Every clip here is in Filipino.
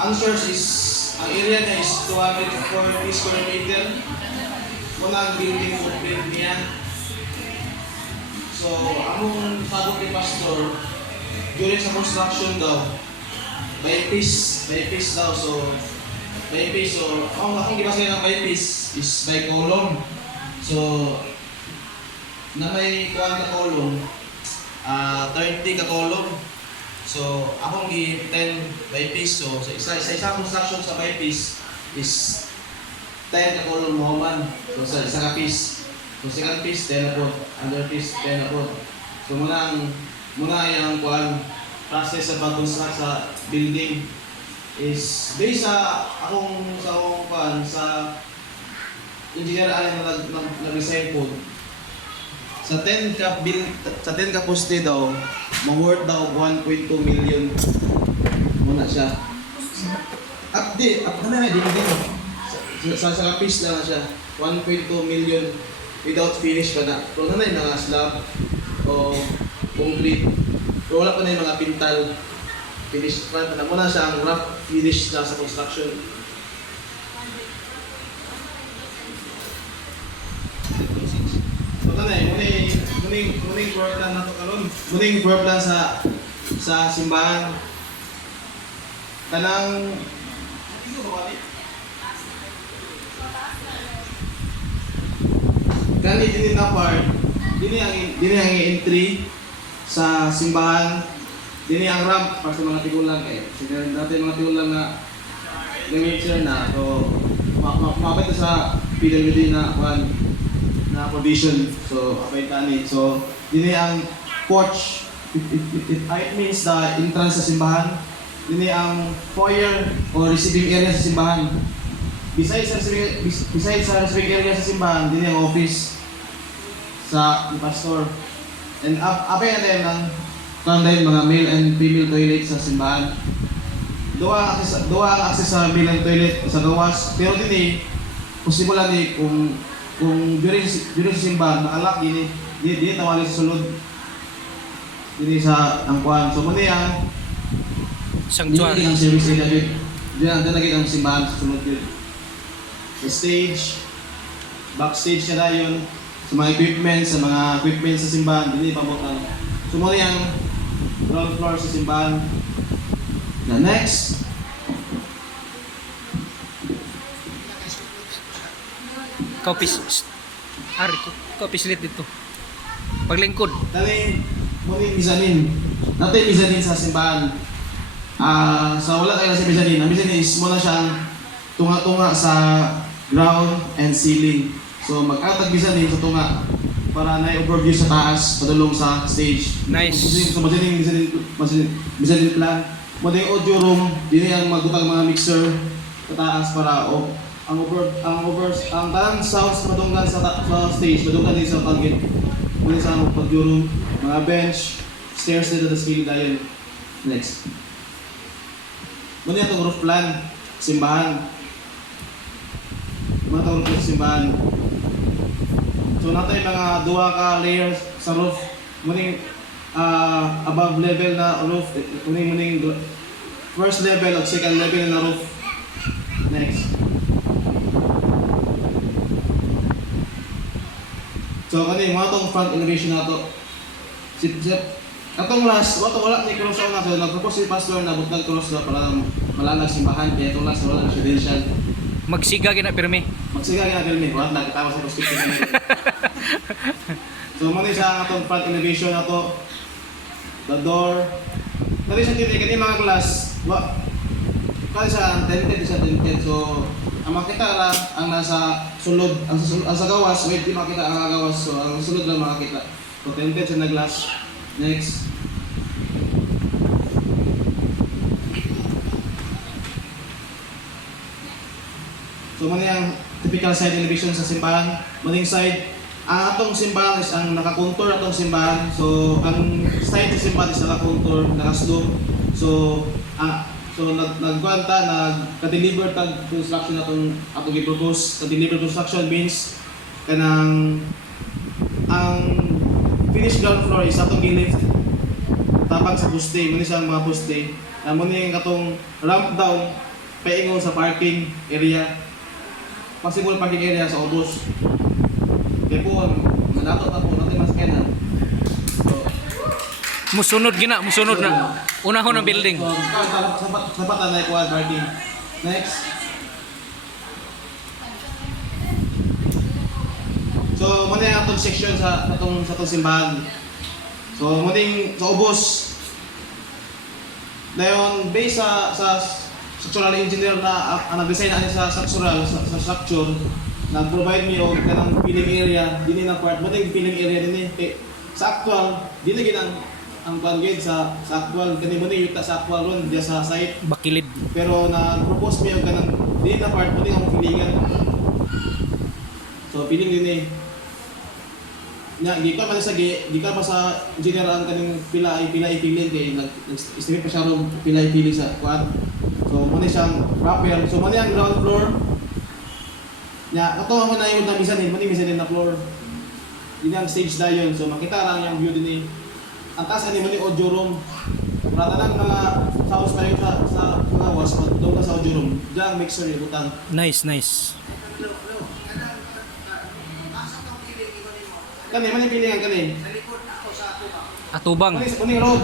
Ang church is, ang area niya is 240 square meter. Muna ang building footprint niya. So, among sagot ni Pastor, during sa construction daw, by piece daw. So, by piece, so, akong gibasa ng by piece is by column. So, na may kuwan ka column, 30 ka column. So, akong gi 10 by piece. So, sa isa construction sa by piece is 10 ka column mo man. So, sa isa ka piece. So, second piece, 10 na po. Under piece, 10 na po. So, muna yung kuwan, process sa pag-construct sa building is based sa akong kuwan, sa engineer alam na nag-design po. Sa 10 ka poste daw, ma-worth daw 1.2 million muna siya. Update, na din. Sa piece lang na siya. 1.2 million without finish pa na. Pero na yung mga slab o concrete. Pero wala pa na yung mga pintal. Finish pa na muna siya ang rough finish na sa construction. So kanay, muning floor plan na to karon. Muning floor plan sa simbahan. Kanang kani din na part, dini ang entry sa simbahan. Dini ang ramp para sa mga tigulang kay. Sige dati mga tigulang na lecture na so mapit sa PWD na na provision. So apay tani. So dini ang porch. It means the entrance sa simbahan. Dini ang foyer o receiving area sa simbahan. Besides sa receiving area sa simbahan, dini ang office sa pastor. And apay natin ng kanday mga male and female toilet sa simbahan. Duha ang access sa male and toilet sa gawas. Pero dini possible lang kung during sa simbahan maalak dini tawali sa sulod. Dini sa ang kuan. So muni ang sanctuary. Ang service area diyan lagi ang simbahan sa sulod yun. The stage, backstage na yun, sa mga equipment sa simbahan, dili pabot ang sumuli ang ground floor sa simbahan. The next, Copy slit dito. Paglingkod. dali muli mizanin. Natin mizanin sa simbahan. Sa wala tayo sa mizanin. Ang mizanin is muna siyang tunga-tunga sa ground and ceiling. So mag-atag mizanin sa tunga para na-overview sa taas, padulong sa stage. Nice. So mizanin plan. Muna yung audio room, din ang magutang mga mixer sa taas para ang tanang sounds madunggan sa stage, madunggan din sa target. Muna sa audio room, mga bench, stairs dito sa ceiling dahil. Next. Muna itong roof plan, simbahan. Muna itong roof simbahan. So natin mga duha ka layers sa roof. Muna above level na roof. Muna first level at second level na roof. Next. So kanina mga itong front elevation na ito. Atong last, wala ni cross sa una. So nagpropose si pastor na butang cross na para malalag simbahan. Kaya itong last wala residential. Magsiga gina pirmi. Magsiga ka na filmi. Wala na, kita ko sa perspective na So muna sa atong front elevation na to. The door. Kali sa tindi, mga glass. Kali sa tinted. So ang makita lang ang nasa sulod. Ang sa gawas, wait, di makita ang gawas. So ang sulod lang makita. So tinted sa na glass. Next. So muna yung typical side elevation sa simbahan. Maning side, ang atong simbahan is ang nakakontour atong simbahan. So ang side sa simbahan is nakakontour, nakaslope. So nagka-deliver tag construction atong i-propose. Ka-deliver construction means kanang ang finished ground floor is atong gi-lift tapang sa poste, muna sa mga poste. Muna yung katong ramp down paingon sa parking area. Possible parking area sa ubos. Kaya po, nanato na po natin mas kena. So, Musunod gina, musunod na. Unahon ang building. so sapat na ikuha parking. Next. So, muna yung atong section sa atong simbahan. So, muning sa ubos. Dayon, based sa structural engineer na ang nag-design na sa structural, sa structure, nag-provide me og kanang filling area, dili na part, muning filling area din eh. Sa actual, dili gid ang plangid sa actual, kani mo yuta sa actual ron diya sa site. Bakilid. Pero na-propose me og kanang dili na part, muning ang fillingan. So, filling din eh. Gikan pa sa engineer ang kaning pila ipiling kay nag-estimate pa siya ron pila ipiling sa kuan. So mo ni siyang proper. So mo ni ang ground floor. Nya ato mo na yung misanin na floor. Dili ang stage dayon. So makita lang yung view dinhi. Ang taas ani mo ni audio room. Para lang mga sounds tayo sa lawas pag doon ka sa audio room. Diyan make sure ibutang. Nice, nice. Kani man yung pilingan kani. Atubang. Muning road.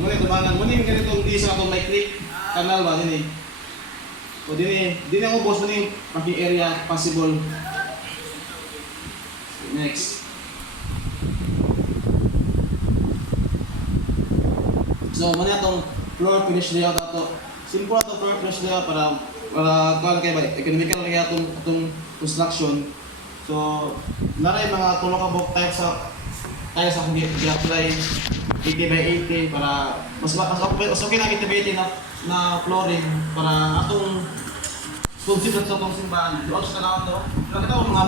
Muning tubangan. Muning ganitong di sa atong may creek kanal ba dinhi. O dinhi ang ubos muning parking area possible. Next. So muna atong floor finish layout ato. Simple ato floor finish layout para kuan kay ba economical kay atong construction. So, naray mga tulong ka book tayo sa akong i-apply 80 by 80 para mas okay na 80 by 80 na flooring para atong consider sa itong simbahan. Doon sa kanawang to. Nakita ko mga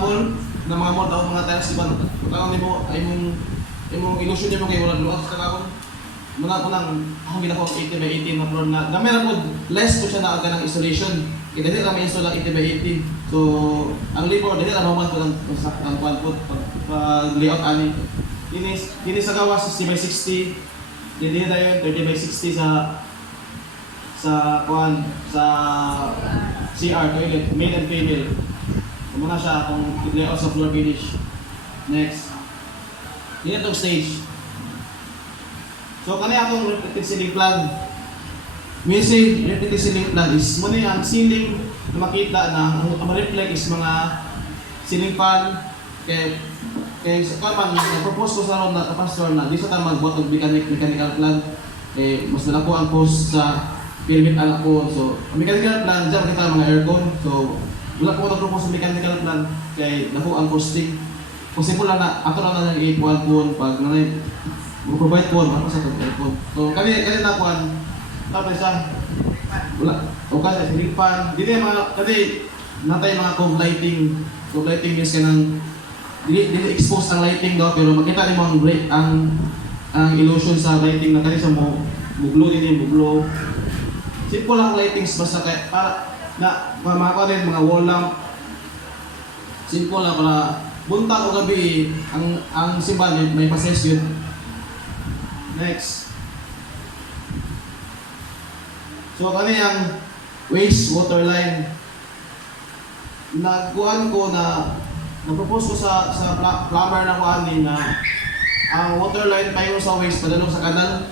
mall daw, mga tiles diba? Kung mo ay mong illusion mo kay wala doon sa kanawang. Muna akong ginako 80 by 80 na floor na gamay ra po less ko siya na ang isolation. Kita dili ra ma-install ang 80 by 80. So, ang labor dili ra maman ko ang kuan po pag layout ani. Dili sa gawas 60 by 60. Dili dayon 30 by 60 sa kuan sa CR toilet male and female. Muna siya akong layout sa floor finish. Next. Dili itong stage. So kani atong repeated ceiling plan. Missing repeated ceiling plan is mo ang ceiling na makita na ang ma-reflect is mga ceiling fan kay sa kaman propose ko sa ron na pastor na di sa ta magbuhat og mechanical plan mas nalako ang cost sa pyramid anak ko. So ang mechanical plan diyan kita mga aircon. So wala ko ta propose sa mechanical plan kay dako ang costing. Possible lang na ato na i-kuan po pag nanay mo-provide po para sa aircon. So kani na kuan tapos sa wala o kasi ceiling fan dili mga kani natay mga cove lighting means kanang dili expose ang lighting daw pero makita nimo ang break ang illusion sa lighting na kani sa mo buglo buglo simple lang lightings basta kay para na mga mga wall lamp simple lang para buntag o gabi ang simbahan may pa-ses yun. Next. So kani ang waste water line. Nagkuhan ko na-propose ko sa plumber na kuhan na ang water line payo sa waste padalong sa kanal.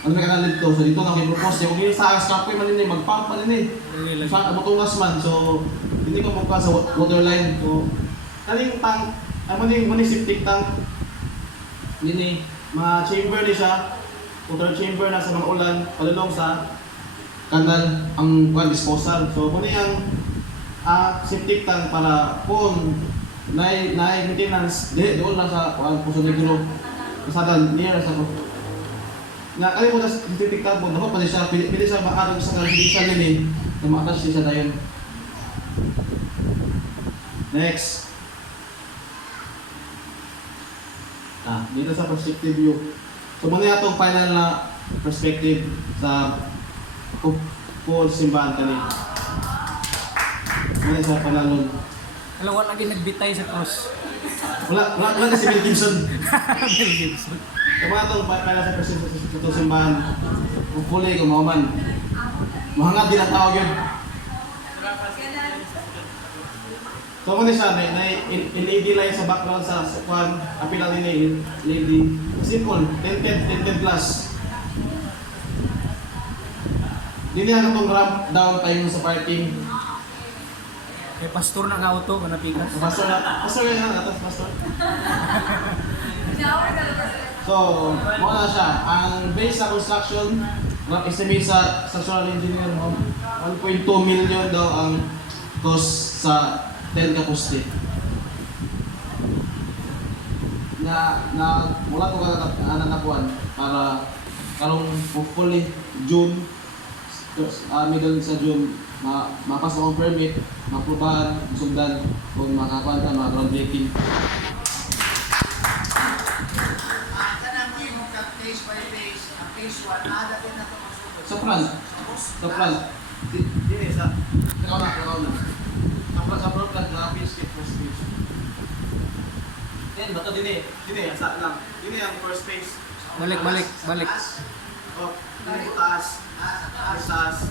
Ano may kanal dito? So dito nang i-propose niya. Kung yun sa scrapway man din mag-pump man din sa matungas man. So hindi ko magka sa water line. So kaning tank, mani septic tank. Dini mga chamber ni siya. Water chamber na sa mga ulan, padulong sa kanal ang disposal. So muna yung septic tank para kung na-maintenance, doon lang sa Puso Negro, kasadan, near sa na kaya mo na septic tank po, dapat pala siya, pili siya maarang sa residential nila na ma-attach siya dayon. Next. Dito sa perspective view. So muna itong final na perspective sa pool simbahan kani. Muna sa panalon. Alam, wala lagi nagbitay sa cross. Wala na si Mel Gibson. Mel Gibson. So muna itong final sa perspective sa simbahan. Hopefully kumaman. Mahanga din ang tawag yun. So kung siya, LED light sa background sa kwan, apila din LED. Simple, tinted glass. Hindi na itong ramp down tayo sa parking. Kay pastor na nga auto kana pikas. Pastor yan na, atas pastor. So, muna na siya. Ang base sa construction, estimate sa structural engineer mo, 1.2 million daw ang cost sa 10 ka poste. Wala ko nanakuan para karong hopefully June, middle sa June, mapasok ang permit, maprubahan, sundan, kung makakuan ka, mga groundbreaking. Sa front. Dili sa ikaw na. Sa front na first page. Then bato dili sa lang. Dili ang first page. Balik. Oh, dili taas. Taas.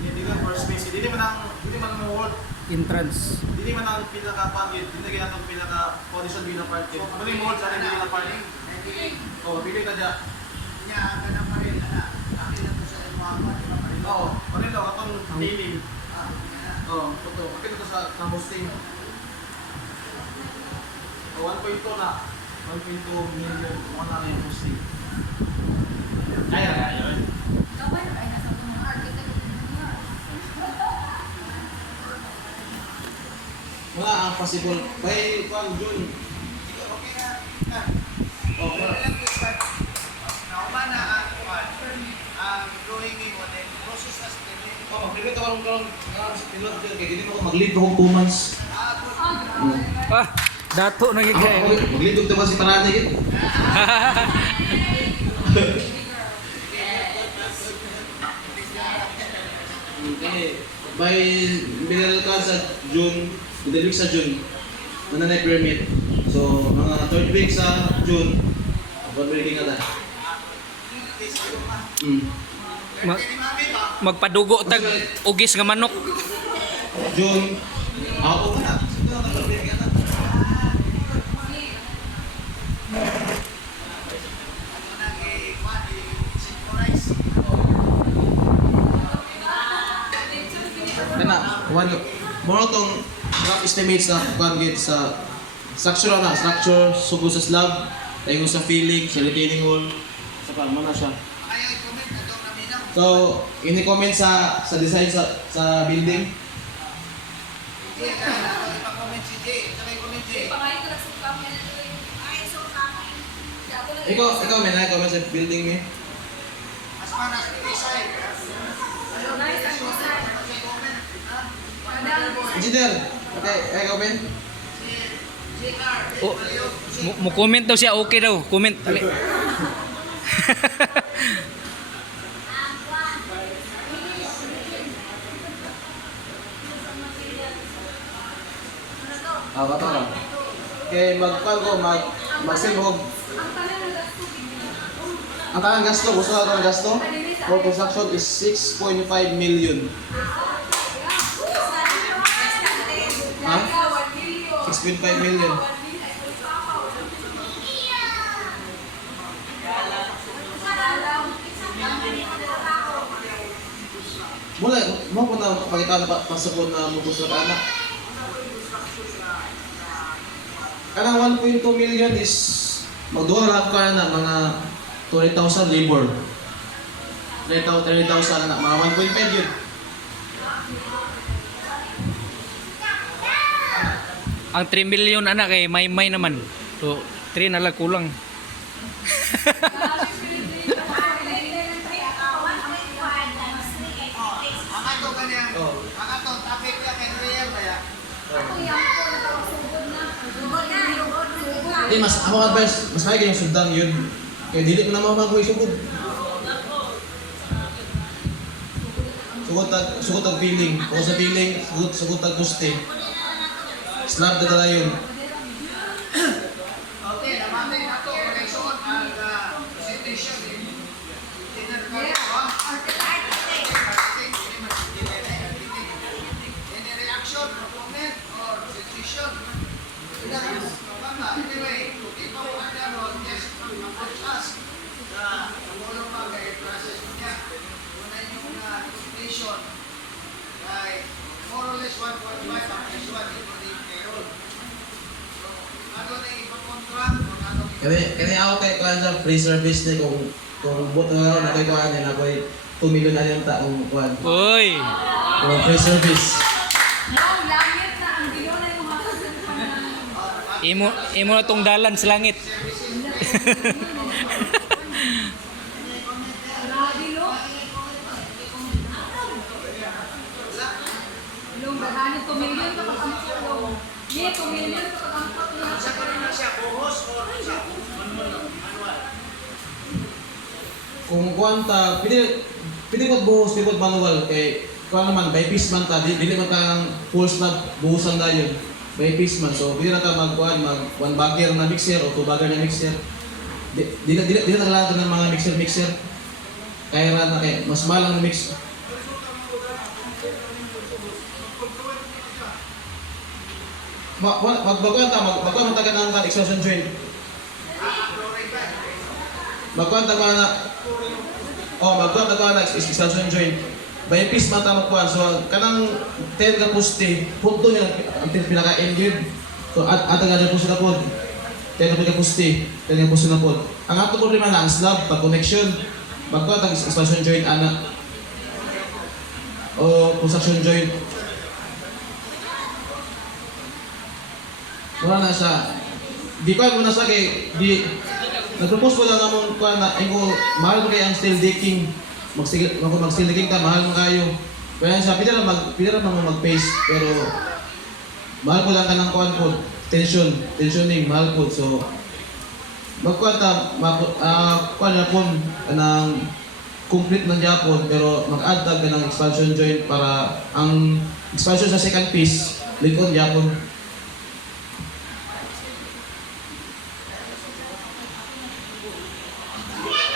Dili ang first page. Dili man ang wall. Entrance. Dili man ang pinaka-pangit. Dili gyud ang pinaka-position bilang parking. Ano yung wall sa dili na parking? Oh, pili ta diya. Oo, parin daw atong daily. Oo, totoo. Pakita ko sa hosting. 1.2 na. 1.2 million. Mga na yung hosting. Kaya yun. Wala ang possible. By June. Okay. Oh, private ako ng pilot dyan. Kaya hindi mo ako mag-lead ako 2 months. Ah, dato na gid kay. Mag-lead ako 2 months si Panate yun. Okay. By middle ka sa June, middle week sa June, mananay permit. So, mga 3rd week sa June, breaking na tayo. Magpadugo tag ugis nga manok. June, ako ka na. More tong rough estimates na kung sa structure, sugo sa slab, tayo sa filling, sa retaining wall, sa palma na siya. So, ini-comment sa design sa building. Ikaw may na-comment sa building mo. Engineer, okay, ikaw Ben? Oh, mo comment daw siya, okay daw. Comment ali. Bato na. Okay, mag-save og ang tanang gasto, gusto na ang gasto for construction is 6.5 million. Ha? 6.5 million. Mula, mo po na pakita na pasapon na mubos na anak. Kanang 1.2 million is magduha lang ka na mga 20,000 labor. 30,000 na, mga 1.5 yun. Ang 3 million anak kay may naman. So 3 na lang kulang. Hindi, ako advice, mas kaya yung sundang yun. Kaya dili mo na mamang ko isugod. Sugot ang feeling. Kung sa feeling, sugot ang guste. Slab na tala yun. Okay, namatay na ito. Connection ang presentation. Dinner ko. process niya. Una yung completion. Ay, more or less 1.5 ang S1, including payroll. So, ano na yung ibang contract? Kaya ako kay kuan sa free service ni kung buto na ako na kay kuan na koy 2 million na yung taong kuan. Uy! Kung free service. Wow, langit na ang Diyo na yung mga Imo na tong dalan sa langit. Grabe, no? Ilong, bahani, 2 million ka pagkampot. Yeah, 2 million ka pagkampot. Sa kanina siya, co-host or sa manual? Kung kuan ta pili ko buhos pili manual kay kuan naman by piece man ta dili man kang full snap buhusan dayon by piece man so pili na ta mag one bagger na mixer o two bagger na mixer dili na lang ng mga mixer kaya ra na kay mas mahal ang mix magbaguan man ta kanang extraction joint magkuhan ta na magkuhan ta na extraction joint by piece man ta magkuhan so kanang 10 ka poste punto niya ang pinaka end yun so atang nga poste na pod 10 ka poste 10 ka poste na pod ang ato problema na ang slab pag connection magkuhan ta extraction joint ana o construction joint wala na siya di ko muna sa kay di nagpropose ko lang namang kuha na ko mahal mo kaya ang steel decking mag-steel decking ka mahal mo kayo kaya siya pila lang mag-pace pero mahal ko lang ka ng kuhan po tensioning mahal po so magkuhan ta kuhan na po ng complete ng Japon pero mag-add ka ng expansion joint para ang expansion sa second piece likod Japon